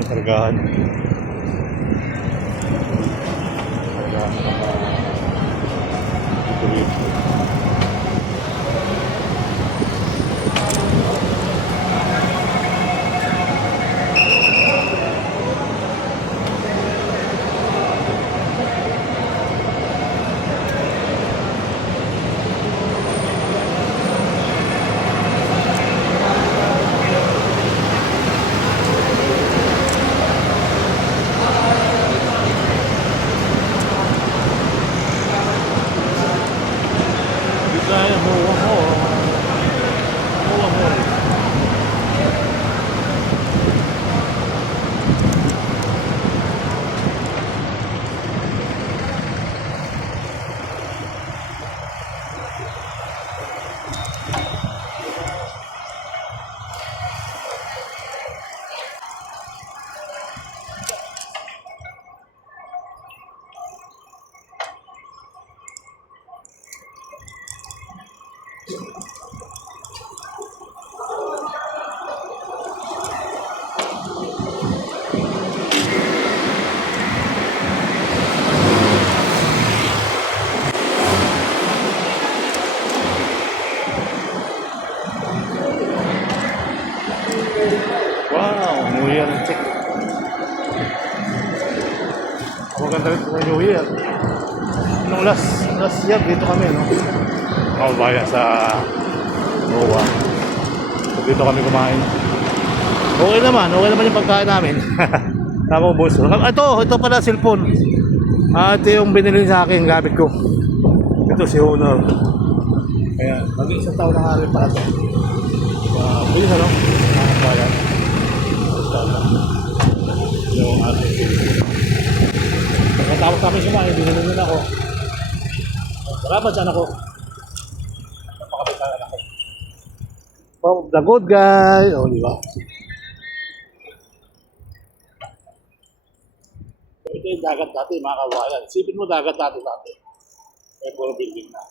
may kargahan. Kargahan na mga dito. Wow, New Year check. Maganda rin sa New Year. Nung last year dito kami, no? Kaubaya sa Goa. So, dito kami kumain. Okay naman yung pagkain namin. Tama boss. Ito pala cellphone. Ito yung binili sa akin, gamit ko. Ito si Honor. Ayan, mag-iisang taon na nga rin pala ito. Bilis ano? Bayan. Yung ating pagkatapos namin sumain, binili ako. Salamat sa anak ko. Napakabitan ako. Oh, the good guy. O, di ba? Ito yung dagat dati, mga kawayan. Sipin mo dagat dati. May puro building na.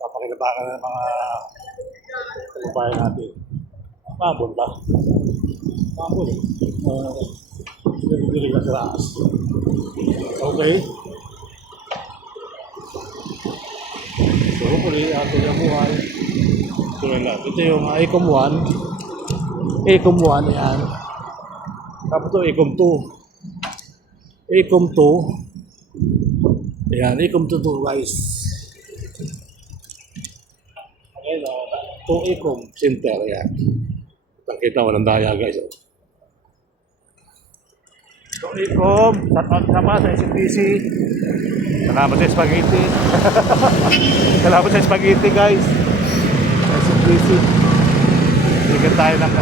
Papakinabangan ng mga kababayan natin. Pambol ba? Pambol eh. Hindi ka sa raas. Okay. So, hopefully, ating yung buhay. Ito yung Ecom 1. Ecom 1, yan. Tapos ito, Ecom 2. Ecom 2. Ayan, Ecom 2 guys. Ayan, ito Ecom Center, yan. Kita walang daya guys. Ito Ecom, shoutout naman sa SCPC. Salamat sa spaghetti. Salamat sa spaghetti guys. SCPC. Bigyan tayo ng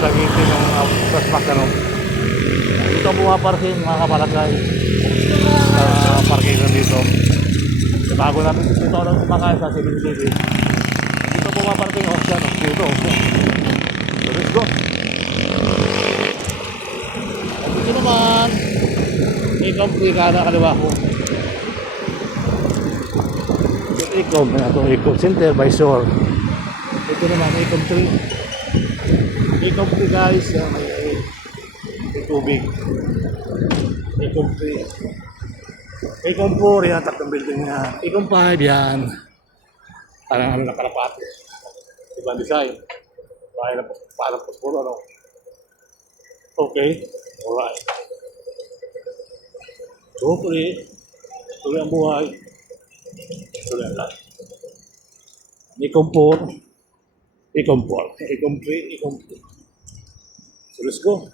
spaghetti ng sasmak ano. Dito bumaparking mga kabarangay. Parking lang dito. Bago natin dito lang kumakain sa CBCTV. Dito bumaparking dyan. Dito. So let's go. Dito naman. Ecom kada kaliwa ko. Ecom, ito Ecom Center by Shore. Ito naman Ecom 3. Ecom 3 guys, may tubig. Ecom 3. Ecom 4 yan, tatlong building yan. Ecom 5 yan. Parang ano na kalapate. Ibang design. Parang puro ano. Okay. Alright. Hopefully, tuloy ang buhay. Tuloy ang lahat. Ecom 4. Ecom 4. Ecom 3. Ecom 2. So let's go.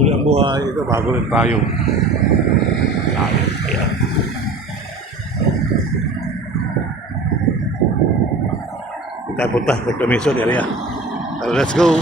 Tuloy ang buhay. Ito, bago rin tayo. Ayan. Tayo punta, reclamation area. So, let's go.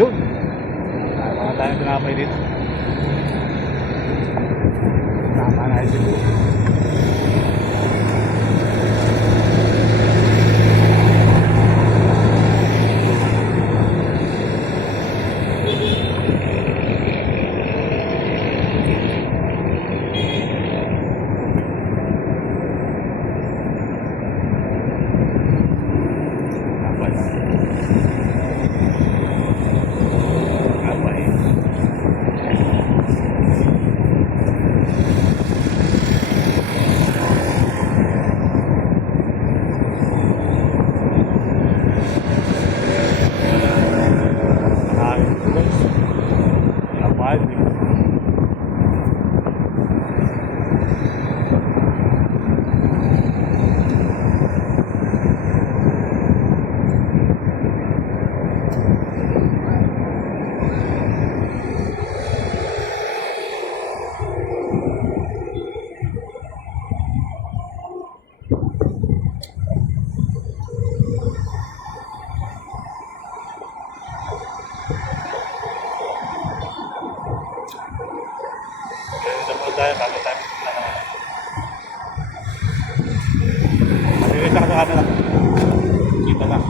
Yun. Mga tayong tinapay dito. Tama na ito. Tayo bago tayo pupunta naman. Maliliit ka sa kanila. Kita lang.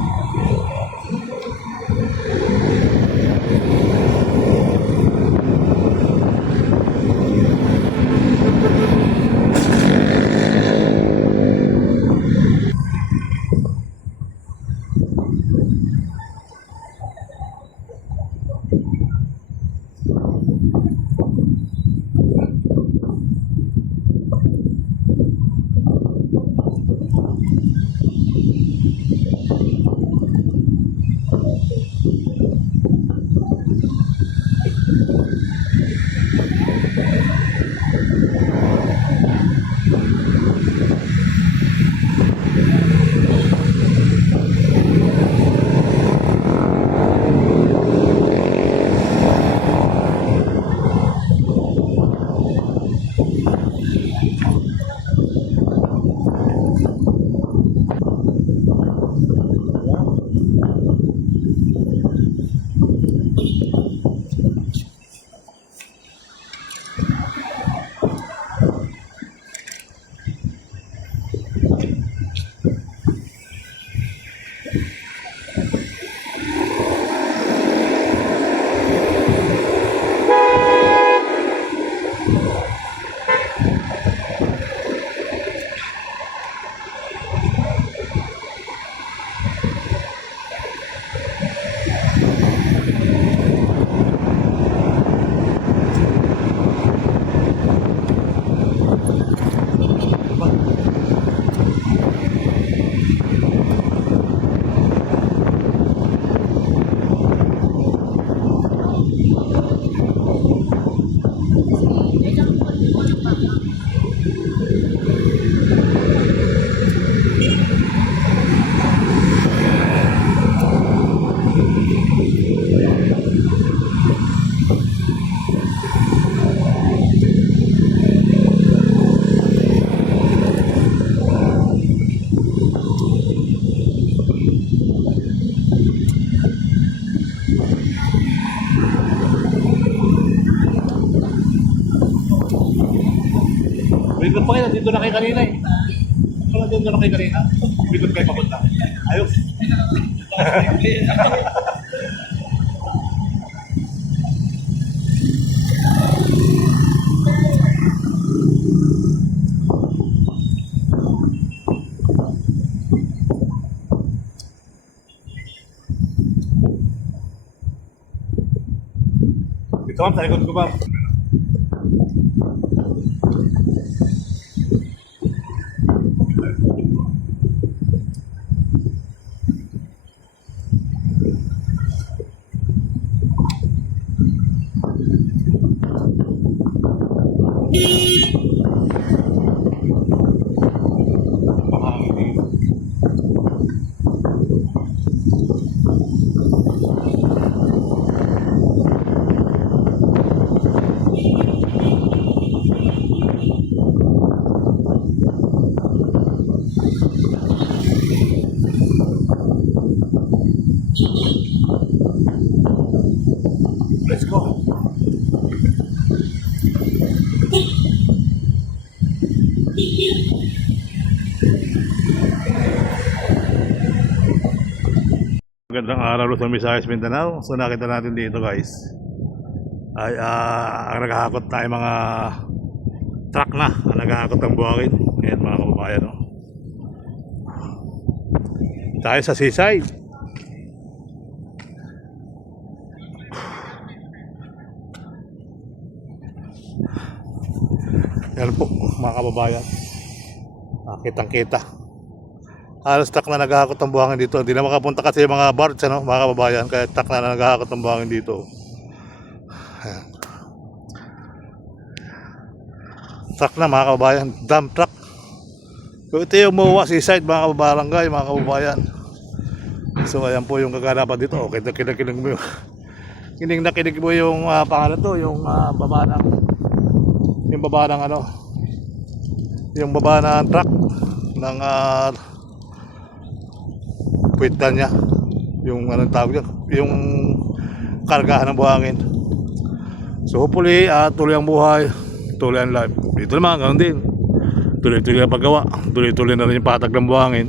Bigod pa kayo, dito na kayo kanina eh. Wala dito na kayo kanina. Bigod kayo papunta. Ayos. Dito ma'am, sa likod ko ma'am. Magandang araw sa Visayas, Mindanao. So nakita natin dito guys ay ang naghahakot tayo mga truck na ang naghahakot ng buhangin. Ayan mga kababayan, no? Tayo sa seaside. Yan po mga kababayan, kitang kita halos truck na naghahakot ng buhangin dito. Hindi na makapunta kasi yung mga barge, ano, mga kababayan, kaya truck na naghahakot ng buhangin dito. Ayan. Truck na mga kababayan, dump truck. So ito yung MOA Seaside mga kabarangay, mga kababayan. So ayan po yung kaganapan dito. Okay, kinig mo yung kinig mo yung pangalan to, yung baba ng ano, yung baba ng truck ng puwitan niya, yung anong tawag dyan, yung kargahan ng buhangin. So hopefully tuloy ang buhay, tuloy ang life. Dito naman ganoon din, tuloy-tuloy ang paggawa, tuloy-tuloy na rin yung patag ng buhangin.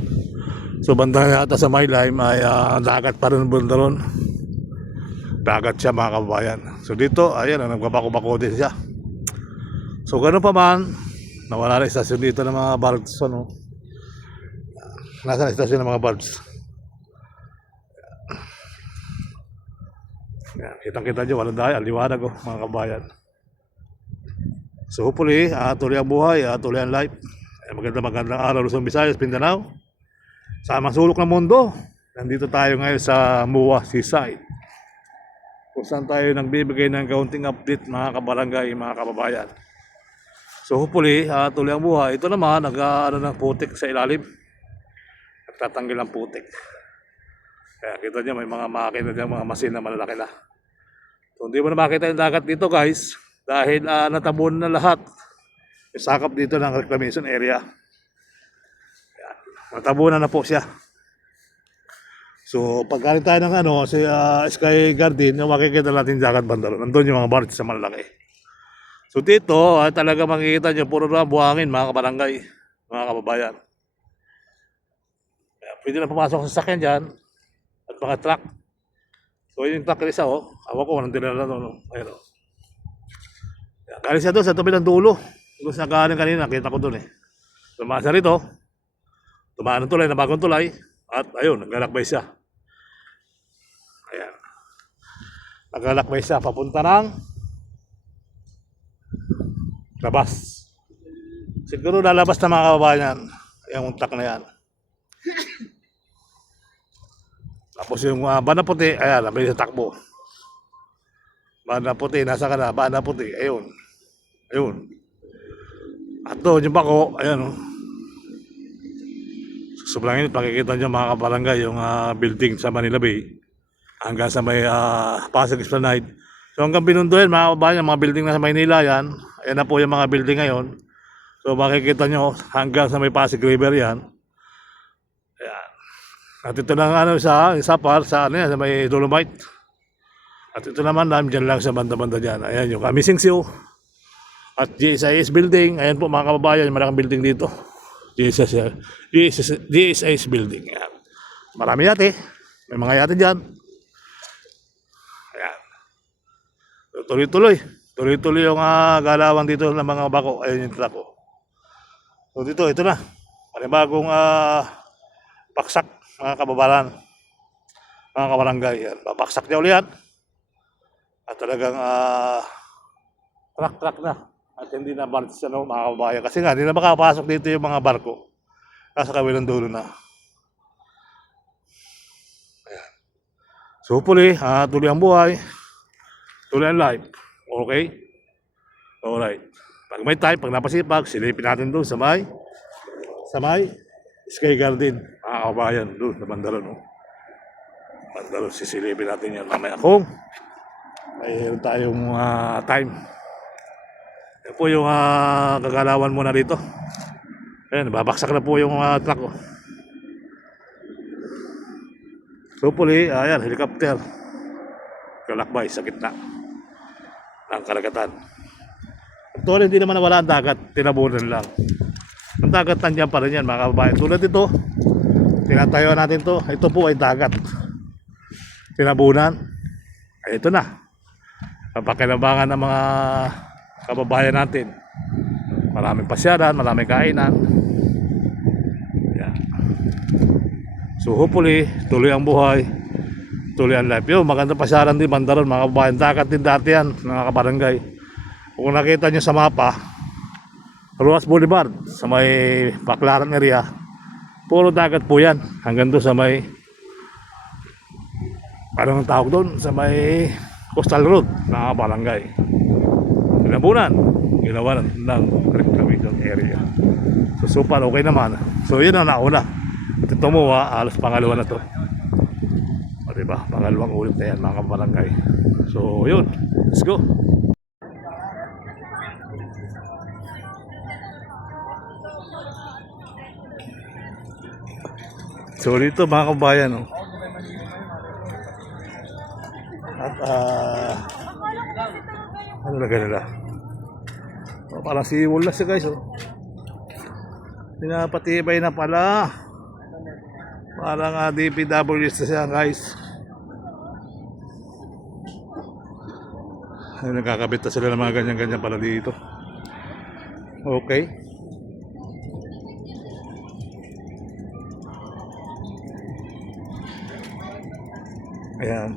So banda yata sa my life ay dagat pa rin banda ron. Dagat siya mga kababayan. So dito, ayan, nagbabako-bako din siya. So ganoon pa man, nawala na istasyon dito ng mga barges, ano. Nasa na istasyon ng mga barges. Yan, kitang-kita nyo, walang dahil, liwanag mga kabayan. So hopefully, tuloy ang buhay, tuloy ang life. Magandang araw sa Visayas, Mindanao. Sa mga sulok ng mundo, nandito tayo ngayon sa MOA Seaside, kung saan tayo nagbibigay ng kaunting update mga kabarangay, mga kababayan. So hopefully, tuloy ang buhay. Ito naman, ng putik sa ilalim. Nagtatanggal ang putik. Kaya kita nyo, may mga makina dyan, mga masin na malalaki na. So hindi mo na makita yung dagat dito guys, dahil natabon na lahat. Sakap dito ng reclamation area. Yan. Natabunan na po siya. So pagkalit tayo ng si Sky Garden, yung makikita natin dagat bandaro. Nandun yung mga barges sa malalaki. So dito, talaga makikita nyo, puro na buhangin mga kabarangay, mga kababayan. Kaya, pwede na pumasok sa sakyan dyan at mga truck. So yung truck isa, awa ko, nandun na no? Ayun, galing siya doon sa tabi ng dulo. Doon sa galing kanina, kita ko doon eh. Tumaan siya rito, tumaan ng tulay, na bagong tulay, at ayun, naglalakbay siya. Ayan. Naglalakbay siya, papunta ng labas. Siguro lalabas na mga kababayan yung truck na yan. Tapos yung banda puti, ayan, nabili sa takbo. Banda puti, nasa ka na, banda puti, ayun. Ayun. At doon yung bako, ayan sobrang init, pakikita nyo mga kabarangay yung building sa Manila Bay hanggang sa may Pasig Esplanade. So hanggang Binunduin mga kababayan, mga building na sa Maynila yan. Ayan na po yung mga building ngayon. So makikita nyo hanggang sa may Pasig River yan. Ayan. At ito lang isa par sa sa may Dolomite. At ito naman dyan lang sa banda-banda dyan. Ayan yung Missing Sea. At GSIS building. Ayan po mga kababayan, yung malaking building dito. GSIS building. Ayan. Marami yate. May mga yate dyan. Ayan. Tuloy-tuloy. Tuloy-tuloy yung galawan dito ng mga bako. Ayan yung truck. So dito, ito na. Panibagong paksak mga kababaran, mga kabarangay. Yan. Babaksak niya ulit yan. At talagang truck na. At hindi na barges mga kababayan. Kasi nga, hindi na makapasok dito yung mga barko. Nasa kabilang dulo na. Ayan. So hopefully, tuloy ang buhay. Tuloy ang life. Okay? Alright. Pag may time, pag napasipag, silipin natin doon sa may Sky Garden. Mga kababayan, doon sa Bandaron. Bandaron, sisilipin natin yan mamaya. Kung mayroon tayong time. Yan po yung gagalawan muna dito. Ayan, babaksak na po yung truck. So hopefully, ayan, helicopter. Kalakbay sa gitna ng karagatan. Actually, hindi naman nawala ang dagat, tinabunan lang. Ang dagat nandiyan pa rin yan mga kababayan. Tulad ito, tinatayo natin to. Ito po ay dagat. Tinabunan. Ay, ito na. Ang pakinabangan ng mga kababayan natin. Maraming pasyaran, maraming kainan. Yan. So hopefully, tuloy ang buhay. Tuloy ang life. Yung maganda pasyaran din, Mandaron, mga kababayan. Dagat din dati yan, mga kabarangay. Kung nakita nyo sa mapa, Ruas Boulevard, sa may Baclaran area, puro dagat po yan. Hanggang doon sa may, anong tawag doon? Sa may Coastal Road, mga kabarangay. Tinabunan, ginawa ng reclamation area. So far, okay naman. So yun ang nauna. At ito mo, alas pangalawa na to. O diba, pangalawang ulit na yan mga kabarangay. So yun, let's go. So dito mga kabayan, oh. At ano na ganila? Oh, parang siwol na siya guys, oh. Pinapatibay na pala. Parang DPWs na siya guys. Ay, nagkakabit na sila ng mga ganyan-ganyan pala dito. Okay. Ayan.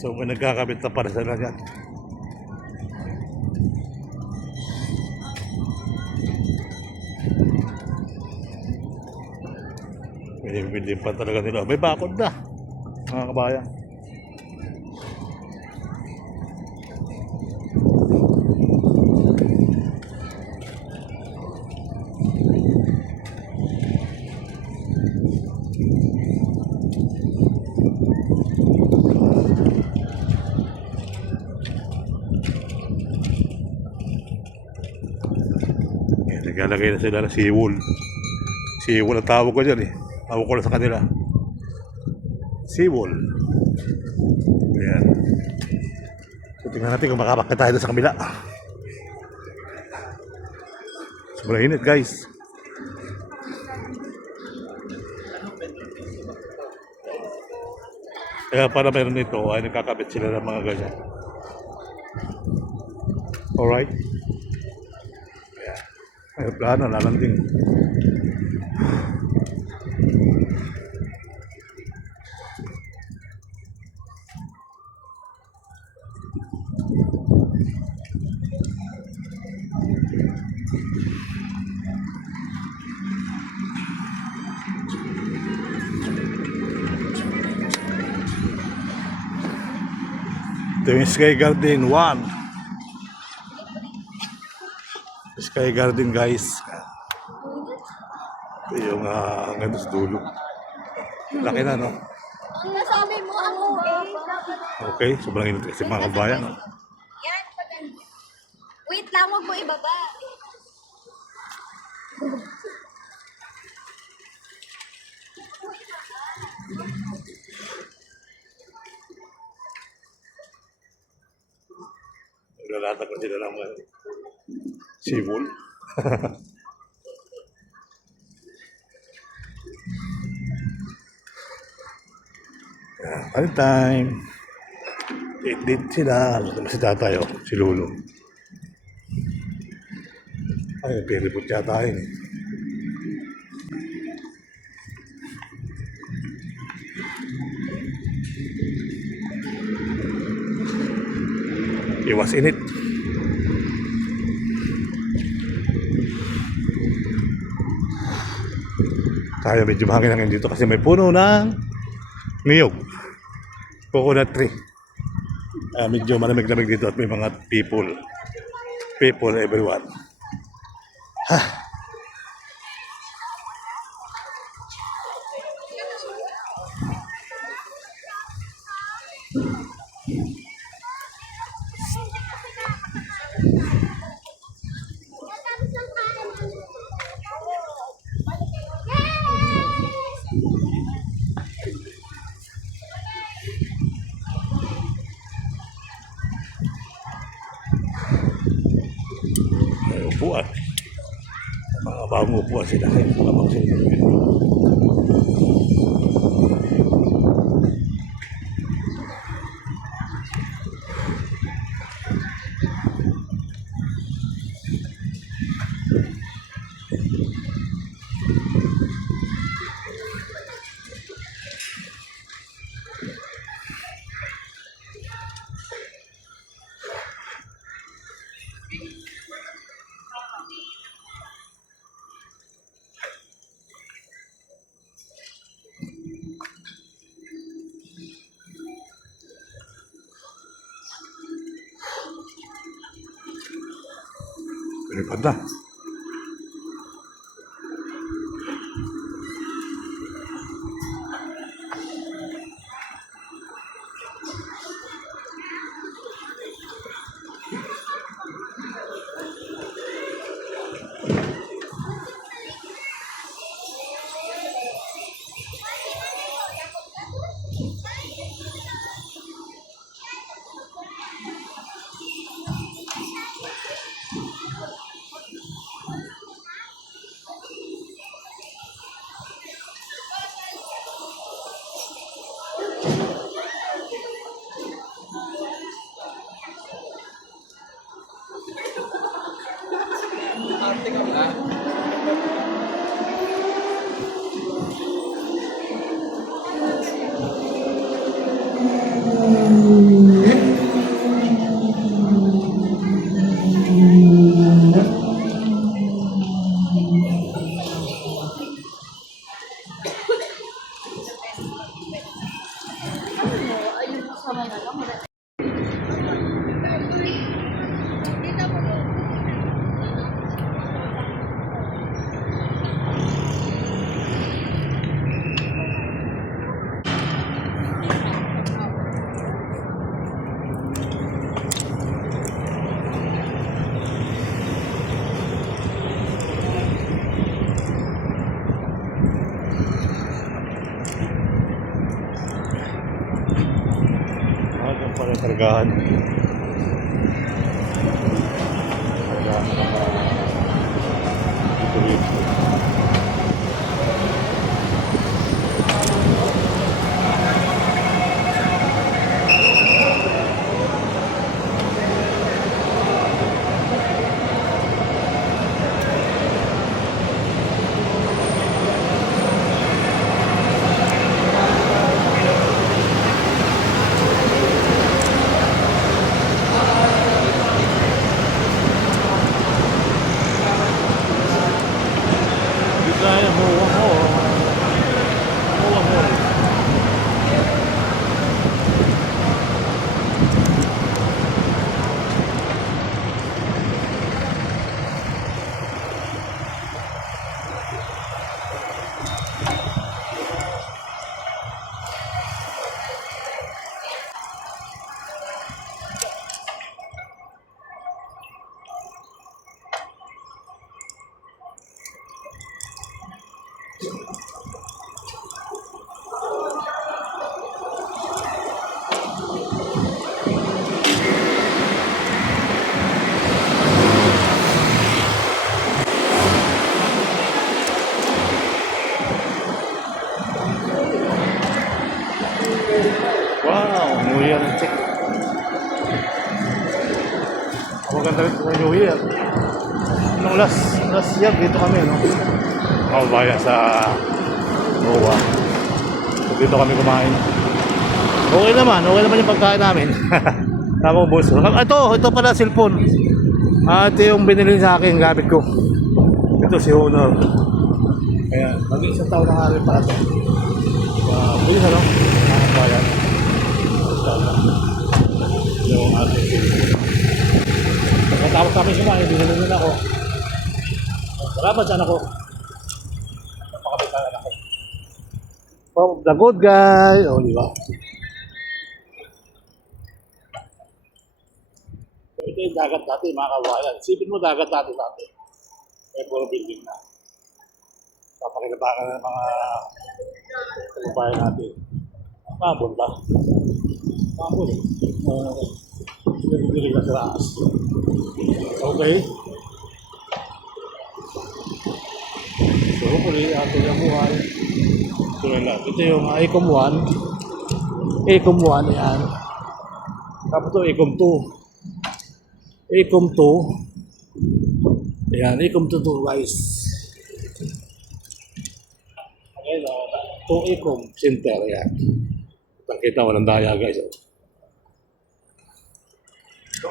So may nagkakabit na para sila dyan. Hindi pa talaga nila. May bakod na, mga kabayan. Naglalagay na sila ng seawall. Seawall ang tawag ko dyan eh. Tawag ko na sa kanila. Seawall. Ayan. So tingnan natin kung makapakita tayo sa kabila. Sobrang init guys. Kaya para meron nito ay nagkakabit sila ng mga ganyan. Alright. Aeroplano, lalanding. Ito yung Sky Garden 1. Sky Garden guys. Ito yung hanggang sa dulo. Laki na no? Ang nasabi mo ang OA. Okay, sobrang init kasi mga kabayan. No? Yan, wait lang, huwag mo ibaba. Naglalatag na sila ng seawall. All time. Date sila. Si tatay, oh. Si Lolo. Ay, piripot yata yun eh. Iwas init. Tayo medyo mahangin lang dito kasi may puno ng niyog. Coconut tree. Medyo malamig-lamig dito at may mga people everyone. Upuan. Mga bagong upuan sila. Habang sila. Lipad na. Ayun sa mga lang. Hanggang pala kargahan. Kargahan na mga dito. Bisaya mo, wow, New Year check. Maganda rin sa New Year. Nung last year dito kami, no? Ako bayan sa Goa. So, dito kami kumain. Okay naman yung pagkain namin. Tama boss. Ito pala cellphone. Ito yung binili sa akin, gamit ko. Ito si Honor. Kaya, mag-iisang taon na nga rin para ito. Bilis ano? Bayan. Yung ating cellphone. Pagkatapos kami sumahin, binili ako. Salamat sa anak ko. Napakabitan ako. Oh, the good guy. Oh, di ba? Ito yung dagat dati, mga kawayan. Sipin mo dagat dati. May puro building na. Papakinabangan ng mga kabayan natin. Pabon ba? Pabon eh. Dilig na sa raas. Okay. hopefully, tuloy ang buhay. Tuloy lang. Ito yung Ecom 1. Ecom 1, yan. Tapos ito, Ecom 2. Ecom 2. Ayan, Ecom 2 to guys. Ayan, ito Ecom Center, yan. Nakita, walang daya guys. Ito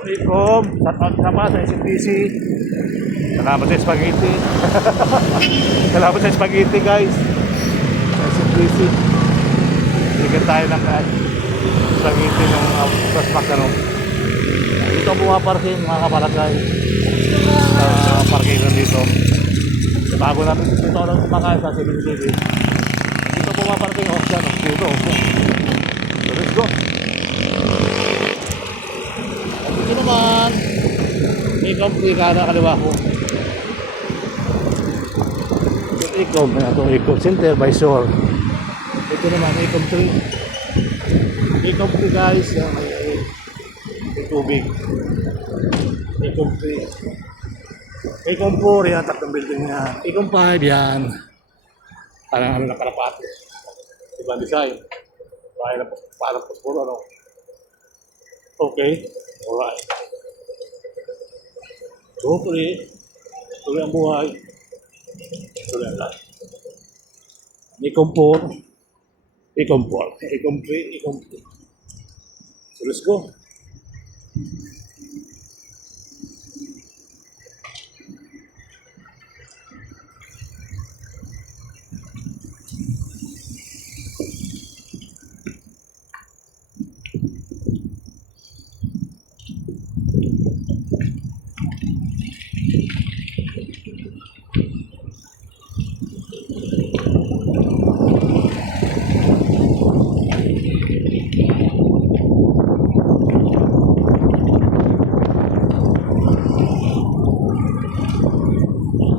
Ecom, shoutout ka pa sa SCPC. Salamat sa spaghetti. Salamat sa spaghetti guys. Sa SCPC. Bigyan tayo ng spaghetti ng Prosmax ano. Dito ang bumaparking mga kamalagay. Sa parkingan dito. Sa bago namin dito lang kumakain sa 7-Eleven. Dito bumaparking oh. Diyan oh. Dito oh. So let's go. Ito naman. Ikaw na kaliwa ko. Ecom, ito Ecom Center by Shore. Ito naman Ecom 3. Ecom 3 guys, yan may tubig. Ecom 3. Ecom 4, yan tatlong building yan. Ecom 5 yan. Parang ano na kalapate. Ibang design. Parang po ano. Okay. Alright. Hopefully, tuloy ang buhay. Tuloy ang lahat. Ecom 4, Ecom 4, Ecom 3, Ecom 2. So let's go.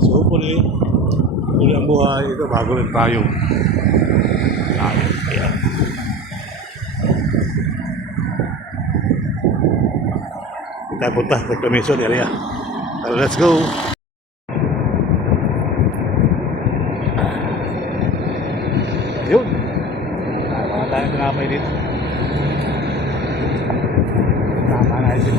So hopefully, tuloy ang buhay. Ito, bago rin tayo. Ayan. Kita punta sa commission area. So let's go. Yun. Mga tayong pinapay dito. Tama na ito.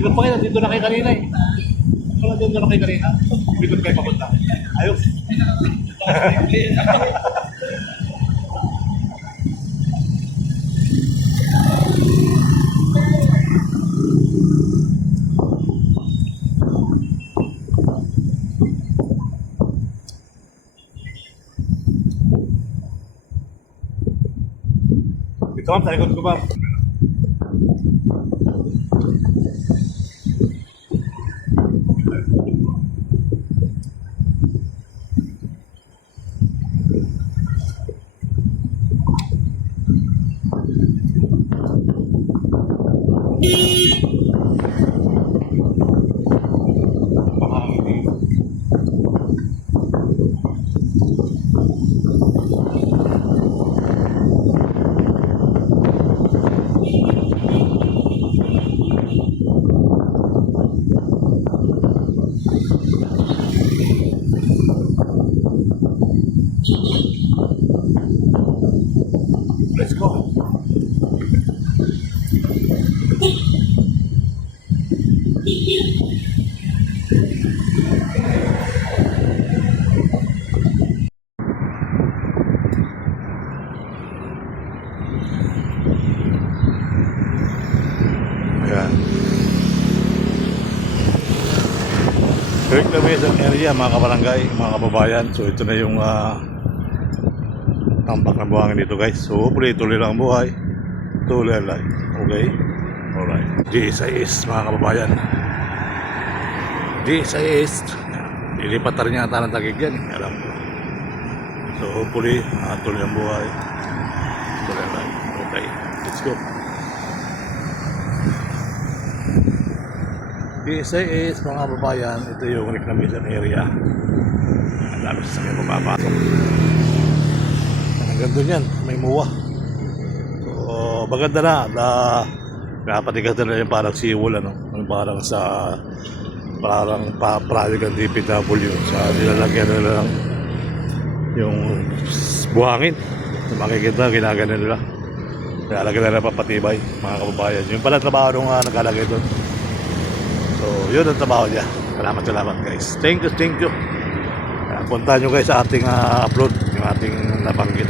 Bigod pa kayo, dito na kayo kanina eh. Wala doon na kayo kanina. Bigod kayo papunta. Ayos. Ito ma'am, sa likod ko ma'am. Let's go. Ayan. Reclamation area mga kabarangay, mga kababayan. So ito na yung tampak ng buhangin dito guys. So hopefully tuloy lang ang buhay. Tuloy lang. Okay? Alright. GSIS mga kababayan. GSIS. Lilipat na rin yata ng tagig yan. Alam ko. So hopefully tuloy ang buhay. Tuloy lang. Okay. Let's go. GSIS mga kababayan. Ito yung reclamation area. Ang dami sa sakyan pumapasok. Ganda yan, may muwa. So, maganda na. Napatigas na yung parang seawall, ano? Parang sa project ng DPW. Sa nilalagyan na lang yung buhangin. Makikita, ginagana nila. Nilalagyan na lang papatibay, mga kababayan. Yung pala trabaho nung nakalagay doon. So, yun ang trabaho niya. Salamat guys. Thank you. Punta nyo guys sa ating upload, yung ating nabanggit.